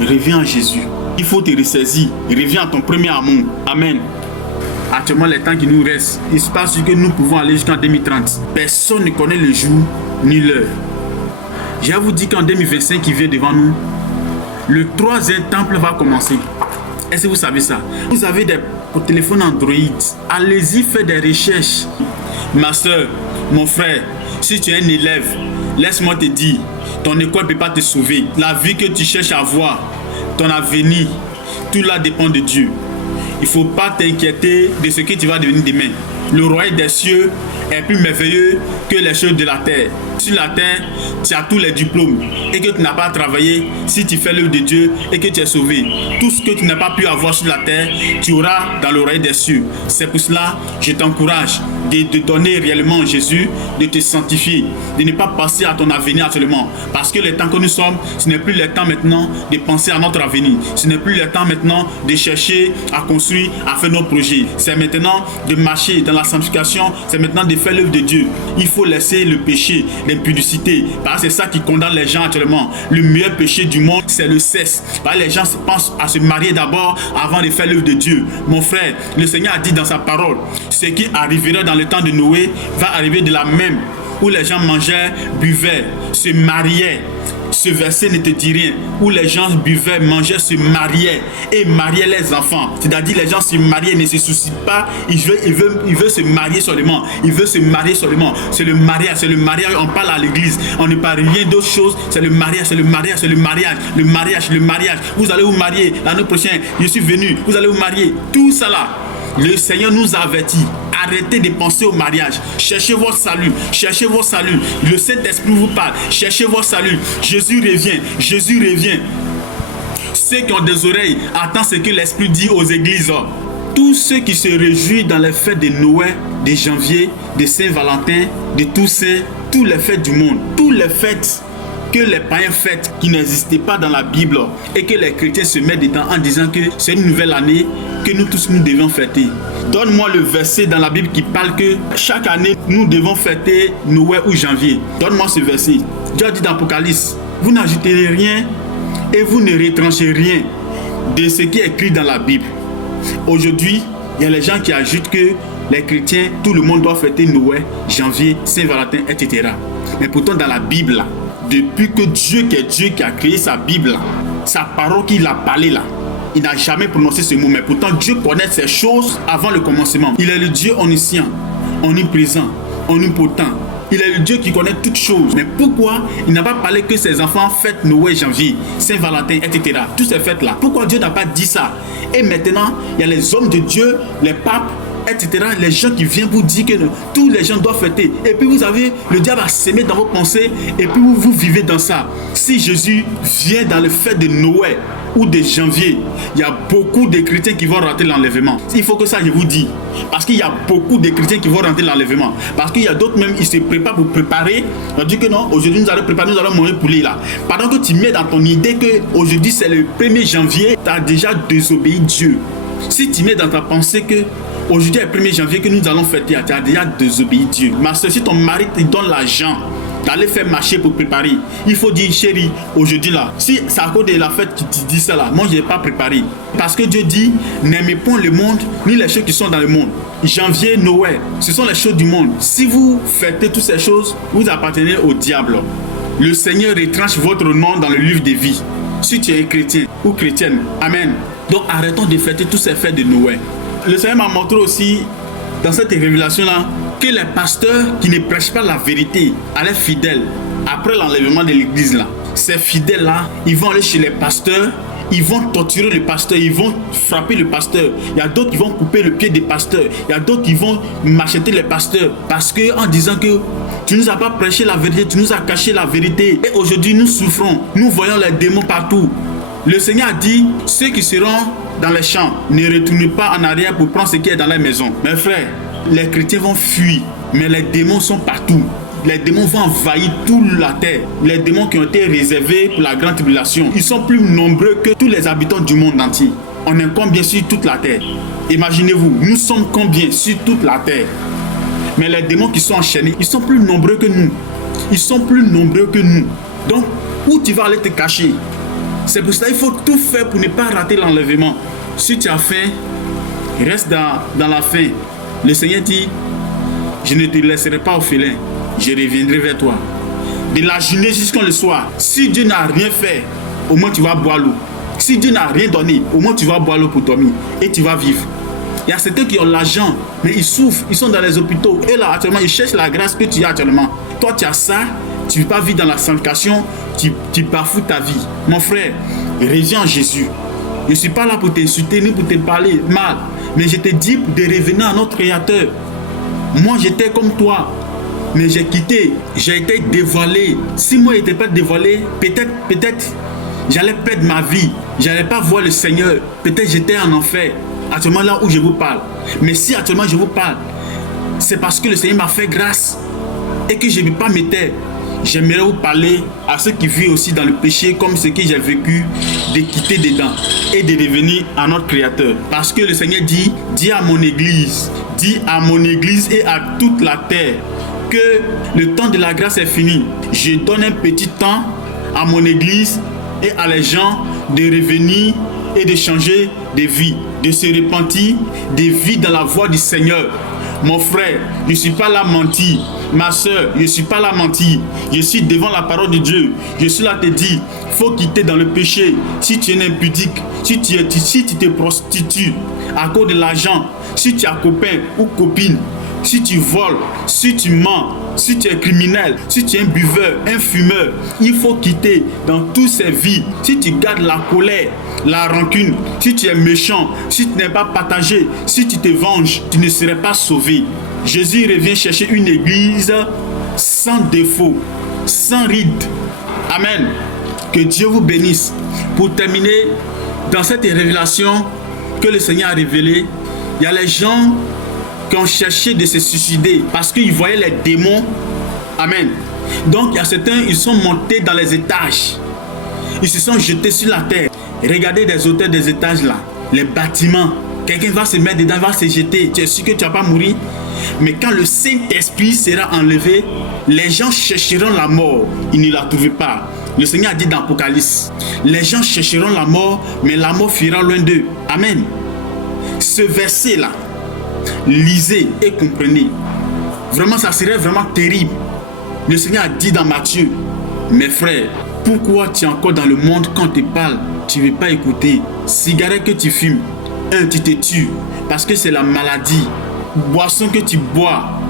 reviens à Jésus. Il faut te ressaisir. Reviens à ton premier amour. Amen. Actuellement, les temps qui nous restent, il se passe que nous pouvons aller jusqu'en 2030. Personne ne connaît le jour ni l'heure. Je vous dis qu'en 2025 qui vient devant nous, le troisième temple va commencer. Est-ce que vous savez ça? Vous avez des téléphones Android. Allez-y, faites des recherches. Ma soeur, mon frère, si tu es un élève, laisse-moi te dire, ton école ne peut pas te sauver. La vie que tu cherches à avoir, ton avenir, tout là dépend de Dieu. Il ne faut pas t'inquiéter de ce que tu vas devenir demain. Le royaume des cieux est plus merveilleux que les choses de la terre. Sur la terre, tu as tous les diplômes et que tu n'as pas travaillé, si tu fais l'œuvre de Dieu et que tu es sauvé, tout ce que tu n'as pas pu avoir sur la terre, tu auras dans le royaume des cieux. C'est pour cela que je t'encourage de donner réellement Jésus, de te sanctifier, de ne pas passer à ton avenir actuellement. Parce que le temps que nous sommes, ce n'est plus le temps maintenant de penser à notre avenir. Ce n'est plus le temps maintenant de chercher à construire, à faire nos projets. C'est maintenant de marcher dans la sanctification, c'est maintenant de faire l'œuvre de Dieu. Il faut laisser le péché, l'impudicité, parce que c'est ça qui condamne les gens actuellement. Le meilleur péché du monde, c'est le sexe. Parce que les gens pensent à se marier d'abord avant de faire l'œuvre de Dieu. Mon frère, le Seigneur a dit dans sa parole, ce qui arrivera dans le temps de Noé va arriver de la même, où les gens mangeaient, buvaient, se mariaient. Ce verset ne te dit rien. Où les gens buvaient, mangeaient, se mariaient et mariaient les enfants. C'est-à-dire les gens se mariaient, ne se soucient pas. Ils veulent se marier seulement. Ils veulent se marier seulement. C'est le mariage, c'est le mariage. On parle à l'église. On ne parle rien d'autre chose. C'est le mariage, c'est le mariage, c'est le mariage. Le mariage, le mariage. Vous allez vous marier l'année prochaine. Je suis venu. Vous allez vous marier. Tout ça là. Le Seigneur nous a avertis. Arrêtez de penser au mariage. Cherchez votre salut. Cherchez votre salut. Le Saint-Esprit vous parle. Cherchez votre salut. Jésus revient. Jésus revient. Ceux qui ont des oreilles, attendent ce que l'Esprit dit aux églises. Tous ceux qui se réjouissent dans les fêtes de Noël, de janvier, de Saint-Valentin, de Toussaint, toutes les fêtes du monde, toutes les fêtes que les païens fêtent qui n'existaient pas dans la Bible et que les chrétiens se mettent dedans en disant que c'est une nouvelle année que nous tous nous devons fêter. Donne-moi le verset dans la Bible qui parle que chaque année nous devons fêter Noël ou janvier. Donne-moi ce verset. Dieu a dit dans Apocalypse, vous n'ajouterez rien et vous ne retranchez rien de ce qui est écrit dans la Bible. Aujourd'hui, il y a les gens qui ajoutent que les chrétiens, tout le monde doit fêter Noël, janvier, Saint-Valentin, etc. Mais pourtant dans la Bible, là, depuis que Dieu qui a créé sa Bible, là, sa parole qu'il a parlé là, il n'a jamais prononcé ce mot. Mais pourtant Dieu connaît ces choses avant le commencement. Il est le Dieu omniscient, omniprésent, omnipotent. Il est le Dieu qui connaît toutes choses. Mais pourquoi il n'a pas parlé que ses enfants fêtent Noël, janvier, Saint-Valentin, etc. Toutes ces fêtes-là. Pourquoi Dieu n'a pas dit ça? Et maintenant, il y a les hommes de Dieu, les papes, etc. Les gens qui viennent vous dire que tous les gens doivent fêter. Et puis vous avez, le diable a sémé dans vos pensées et puis vous vivez dans ça. Si Jésus vient dans le fête de Noël ou de janvier, il y a beaucoup de chrétiens qui vont rentrer l'enlèvement. Il faut que ça je vous dis. Parce qu'il y a beaucoup de chrétiens qui vont rentrer l'enlèvement. Parce qu'il y a d'autres même, ils se préparent pour préparer. On dit que non, aujourd'hui nous allons préparer, nous allons manger poulet là. Pendant que tu mets dans ton idée que aujourd'hui c'est le 1er janvier, tu as déjà désobéi Dieu. Si tu mets dans ta pensée que aujourd'hui est le 1er janvier que nous allons fêter, tu as déjà désobéi Dieu. Ma soeur, si ton mari te donne l'argent d'aller faire marcher pour préparer, il faut dire chérie, aujourd'hui là, si c'est à cause de la fête que tu dis ça là, moi je n'ai pas préparé. Parce que Dieu dit, n'aimez point le monde, ni les choses qui sont dans le monde. Janvier, Noël, ce sont les choses du monde. Si vous fêtez toutes ces choses, vous appartenez au diable. Le Seigneur retranche votre nom dans le livre de vie. Si tu es chrétien ou chrétienne, amen. Donc arrêtons de fêter toutes ces fêtes de Noël. Le Seigneur m'a montré aussi dans cette révélation-là que les pasteurs qui ne prêchent pas la vérité à leurs fidèles après l'enlèvement de l'église là, ces fidèles-là, ils vont aller chez les pasteurs, ils vont torturer le pasteur, ils vont frapper le pasteur. Il y a d'autres qui vont couper le pied des pasteurs. Il y a d'autres qui vont macheter les pasteurs parce que en disant que tu nous as pas prêché la vérité, tu nous as caché la vérité. Et aujourd'hui nous souffrons, nous voyons les démons partout. Le Seigneur a dit, ceux qui seront dans les champs, ne retournez pas en arrière pour prendre ce qui est dans la maison. Mes frères, les chrétiens vont fuir, mais les démons sont partout. Les démons vont envahir toute la terre. Les démons qui ont été réservés pour la grande tribulation, ils sont plus nombreux que tous les habitants du monde entier. On est combien sur toute la terre? Imaginez-vous, nous sommes combien sur toute la terre? Mais les démons qui sont enchaînés, ils sont plus nombreux que nous. Ils sont plus nombreux que nous. Donc, où tu vas aller te cacher? C'est pour cela qu'il faut tout faire pour ne pas rater l'enlèvement. Si tu as faim, reste dans la faim. Le Seigneur dit, je ne te laisserai pas orphelin, je reviendrai vers toi. De la journée jusqu'au soir, si Dieu n'a rien fait, au moins tu vas boire l'eau. Si Dieu n'a rien donné, au moins tu vas boire l'eau pour dormir et tu vas vivre. Il y a certains qui ont l'argent, mais ils souffrent, ils sont dans les hôpitaux. Et là, actuellement, ils cherchent la grâce que tu as actuellement. Toi, tu as ça, tu ne veux pas vivre dans la sanctification, tu bafoues ta vie. Mon frère, reviens en Jésus. Je ne suis pas là pour t'insulter ni pour te parler mal, mais je te dis de revenir à notre Créateur. Moi, j'étais comme toi, mais j'ai quitté, j'ai été dévoilé. Si moi, je n'étais pas dévoilé, peut-être, j'allais perdre ma vie. Je n'allais pas voir le Seigneur. Peut-être j'étais en enfer. Actuellement, là où je vous parle. Mais si actuellement je vous parle, c'est parce que le Seigneur m'a fait grâce et que je ne vais pas me taire. J'aimerais vous parler à ceux qui vivent aussi dans le péché comme ce que j'ai vécu, de quitter dedans et de revenir à notre Créateur. Parce que le Seigneur dit, dis à mon Église et à toute la terre que le temps de la grâce est fini. Je donne un petit temps à mon Église et à les gens de revenir et de changer de vie, de se repentir, de vivre dans la voie du Seigneur. Mon frère, je ne suis pas là mentir. Ma soeur, je ne suis pas là mentir. Je suis devant la parole de Dieu. Je suis là te dire, il faut quitter dans le péché. Si tu es impudique, si tu te prostitues à cause de l'argent, si tu as copain ou copine, si tu voles, si tu mens, si tu es criminel, si tu es un buveur, un fumeur, il faut quitter dans toutes ces vies. Si tu gardes la colère, la rancune, si tu es méchant, si tu n'es pas partagé, si tu te venges, tu ne serais pas sauvé. Jésus revient chercher une église sans défaut, sans ride. Amen. Que Dieu vous bénisse. Pour terminer, dans cette révélation que le Seigneur a révélée, il y a les gens qui ont cherché de se suicider parce qu'ils voyaient les démons. Amen. Donc il y a certains, ils sont montés dans les étages. Ils se sont jetés sur la terre. Regardez des hôtels des étages là, les bâtiments. Quelqu'un va se mettre dedans, va se jeter. Tu es sûr que tu ne vas pas mourir? Mais quand le Saint-Esprit sera enlevé, les gens chercheront la mort. Ils ne la trouvent pas. Le Seigneur a dit dans Apocalypse, les gens chercheront la mort, mais la mort fuira loin d'eux. Amen. Ce verset là, lisez et comprenez. Vraiment, ça serait vraiment terrible. Le Seigneur a dit dans Matthieu, mes frères, pourquoi tu es encore dans le monde quand tu parles, tu ne veux pas écouter? Cigarette que tu fumes, tu te tues parce que c'est la maladie. Boisson que tu bois,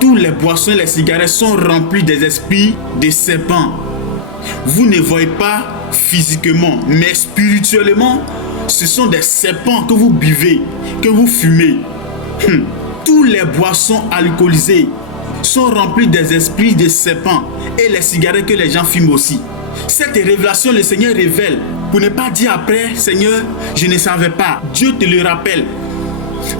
tous les boissons et les cigarettes sont remplis des esprits de serpents. Vous ne voyez pas physiquement, mais spirituellement, ce sont des serpents que vous buvez, que vous fumez. Tous les boissons alcoolisées sont remplies des esprits de serpents et les cigarettes que les gens fument aussi. Cette révélation, le Seigneur révèle pour ne pas dire après, Seigneur, je ne savais pas. Dieu te le rappelle.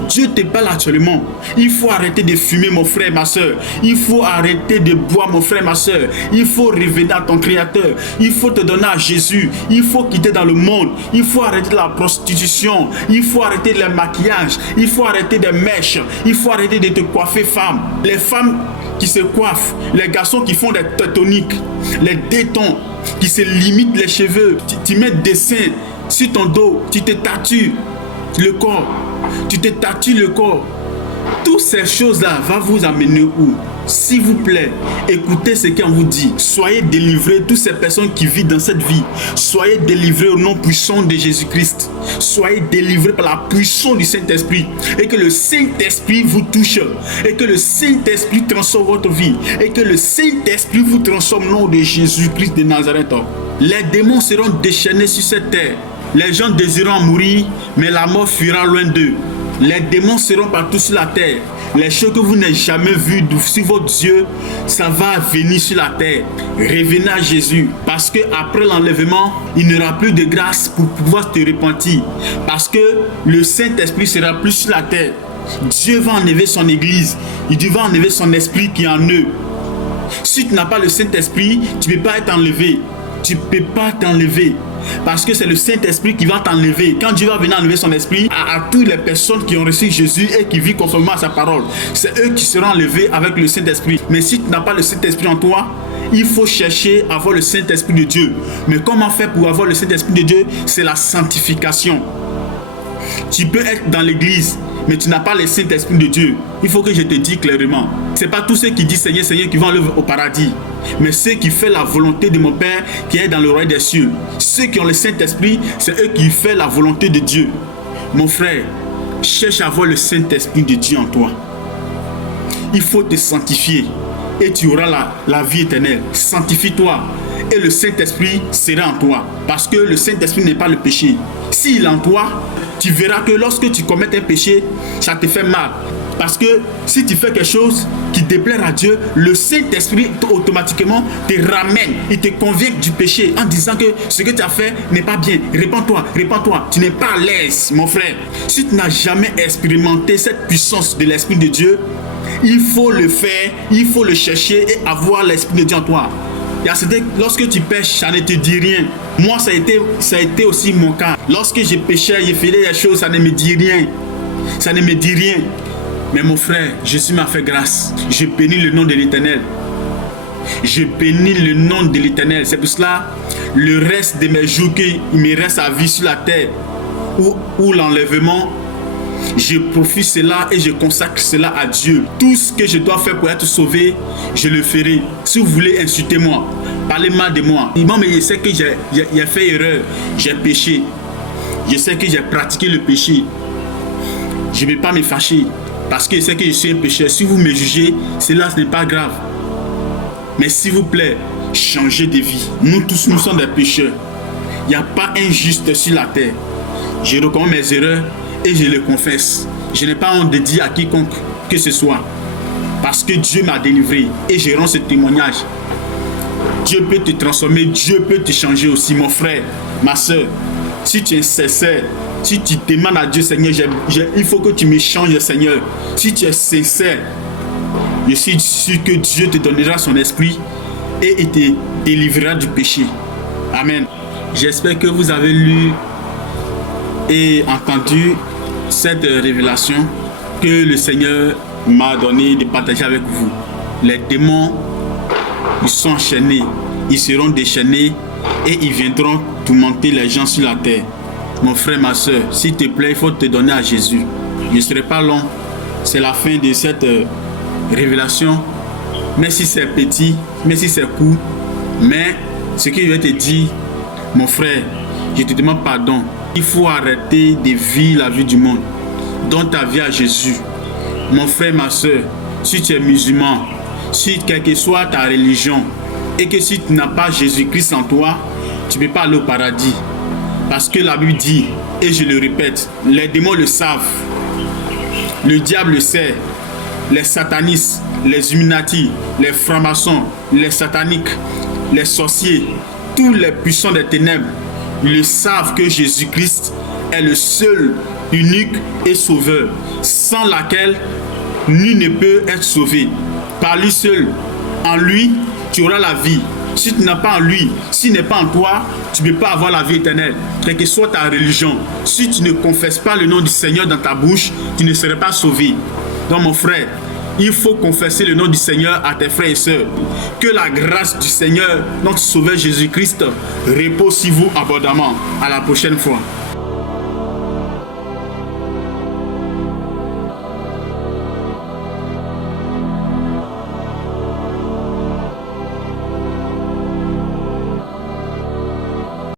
Dieu te parle actuellement. Il faut arrêter de fumer, mon frère, ma soeur. Il faut arrêter de boire, mon frère, ma soeur. Il faut revenir à ton Créateur. Il faut te donner à Jésus. Il faut quitter dans le monde. Il faut arrêter la prostitution. Il faut arrêter le maquillage. Il faut arrêter des mèches. Il faut arrêter de te coiffer, femme. Les femmes qui se coiffent, les garçons qui font des teutoniques, les détons qui se limitent les cheveux. Tu mets des dessins sur ton dos. Tu te tatoues le corps. Tu te tatoues le corps. Toutes ces choses-là vont vous amener où? S'il vous plaît, écoutez ce qu'on vous dit. Soyez délivrés, toutes ces personnes qui vivent dans cette vie. Soyez délivrés au nom puissant de Jésus-Christ. Soyez délivrés par la puissance du Saint-Esprit. Et que le Saint-Esprit vous touche. Et que le Saint-Esprit transforme votre vie. Et que le Saint-Esprit vous transforme au nom de Jésus-Christ de Nazareth. Les démons seront déchaînés sur cette terre. Les gens désirant mourir, mais la mort fuira loin d'eux. Les démons seront partout sur la terre. Les choses que vous n'avez jamais vues sur votre yeux, ça va venir sur la terre. Revenez à Jésus. Parce qu'après l'enlèvement, il n'y aura plus de grâce pour pouvoir te repentir. Parce que le Saint-Esprit sera plus sur la terre. Dieu va enlever son église. Il va enlever son esprit qui est en eux. Si tu n'as pas le Saint-Esprit, tu ne peux pas être enlevé. Tu ne peux pas t'enlever. Parce que c'est le Saint-Esprit qui va t'enlever. Quand Dieu va venir enlever son esprit à toutes les personnes qui ont reçu Jésus et qui vivent conformément à sa parole, c'est eux qui seront enlevés avec le Saint-Esprit. Mais si tu n'as pas le Saint-Esprit en toi, il faut chercher à avoir le Saint-Esprit de Dieu. Mais comment faire pour avoir le Saint-Esprit de Dieu? C'est la sanctification. Tu peux être dans l'église, mais tu n'as pas le Saint-Esprit de Dieu. Il faut que je te dise clairement. Ce n'est pas tous ceux qui disent Seigneur, Seigneur qui vont aller au paradis, mais ceux qui font la volonté de mon Père qui est dans le royaume des cieux. Ceux qui ont le Saint-Esprit, c'est eux qui font la volonté de Dieu. Mon frère, cherche à avoir le Saint-Esprit de Dieu en toi. Il faut te sanctifier et tu auras la vie éternelle. Sanctifie-toi et le Saint-Esprit sera en toi. Parce que le Saint-Esprit n'est pas le péché. S'il est en toi, tu verras que lorsque tu commets un péché, ça te fait mal. Parce que si tu fais quelque chose qui déplaît à Dieu, le Saint-Esprit automatiquement te ramène, il te convainc du péché en disant que ce que tu as fait n'est pas bien. Répands-toi, répands-toi. Tu n'es pas à l'aise, mon frère. Si tu n'as jamais expérimenté cette puissance de l'Esprit de Dieu, il faut le faire, il faut le chercher et avoir l'Esprit de Dieu en toi. Lorsque tu pêches, ça ne te dit rien. Moi, ça a été aussi mon cas. Lorsque je pêchais, je faisais des choses, ça ne me dit rien. Ça ne me dit rien. Mais mon frère, Jésus m'a fait grâce. Je bénis le nom de l'Éternel. Je bénis le nom de l'Éternel. C'est pour cela, le reste de mes jours qu'il me reste à vivre sur la terre, ou l'enlèvement, je profite cela et je consacre cela à Dieu. Tout ce que je dois faire pour être sauvé, je le ferai. Si vous voulez insulter moi, parlez mal de moi. Bon, mais je sais que j'ai fait erreur, j'ai péché. Je sais que j'ai pratiqué le péché. Je ne vais pas me fâcher parce que je sais que je suis un pécheur. Si vous me jugez, cela ce n'est pas grave. Mais s'il vous plaît, changez de vie. Nous tous, nous sommes des pécheurs. Il n'y a pas un juste sur la terre. Je reconnais mes erreurs et je les confesse. Je n'ai pas honte de dire à quiconque que ce soit. Parce que Dieu m'a délivré et je rends ce témoignage. Dieu peut te transformer, Dieu peut te changer aussi, mon frère, ma soeur. Si tu es sincère, si tu demandes à Dieu, Seigneur, il faut que tu me changes, Seigneur. Si tu es sincère, je suis sûr que Dieu te donnera son esprit et il te délivrera du péché. Amen. J'espère que vous avez lu et entendu cette révélation que le Seigneur m'a donné de partager avec vous. Les démons, ils sont enchaînés, ils seront déchaînés et ils viendront tourmenter les gens sur la terre. Mon frère, ma soeur, s'il te plaît, il faut te donner à Jésus. Je ne serai pas long. C'est la fin de cette révélation. Même si c'est petit, même si c'est court, mais ce que je vais te dire, mon frère, je te demande pardon. Il faut arrêter de vivre la vie du monde. Donne ta vie à Jésus. Mon frère, ma soeur, si tu es musulman, si quelle que soit ta religion, et que si tu n'as pas Jésus-Christ en toi, tu ne peux pas aller au paradis. Parce que la Bible dit, et je le répète, les démons le savent, le diable le sait, les satanistes, les Illuminati, les francs-maçons, les sataniques, les sorciers, tous les puissants des ténèbres, ils savent que Jésus-Christ est le seul, unique et sauveur, sans laquelle nul ne peut être sauvé. Par lui seul, en lui, tu auras la vie. Si tu n'as pas en lui, s'il n'est pas en toi, tu ne peux pas avoir la vie éternelle. Quelle que soit ta religion, si tu ne confesses pas le nom du Seigneur dans ta bouche, tu ne seras pas sauvé. Donc mon frère, il faut confesser le nom du Seigneur à tes frères et sœurs. Que la grâce du Seigneur, notre Sauveur Jésus-Christ, repose sur vous abondamment. À la prochaine fois.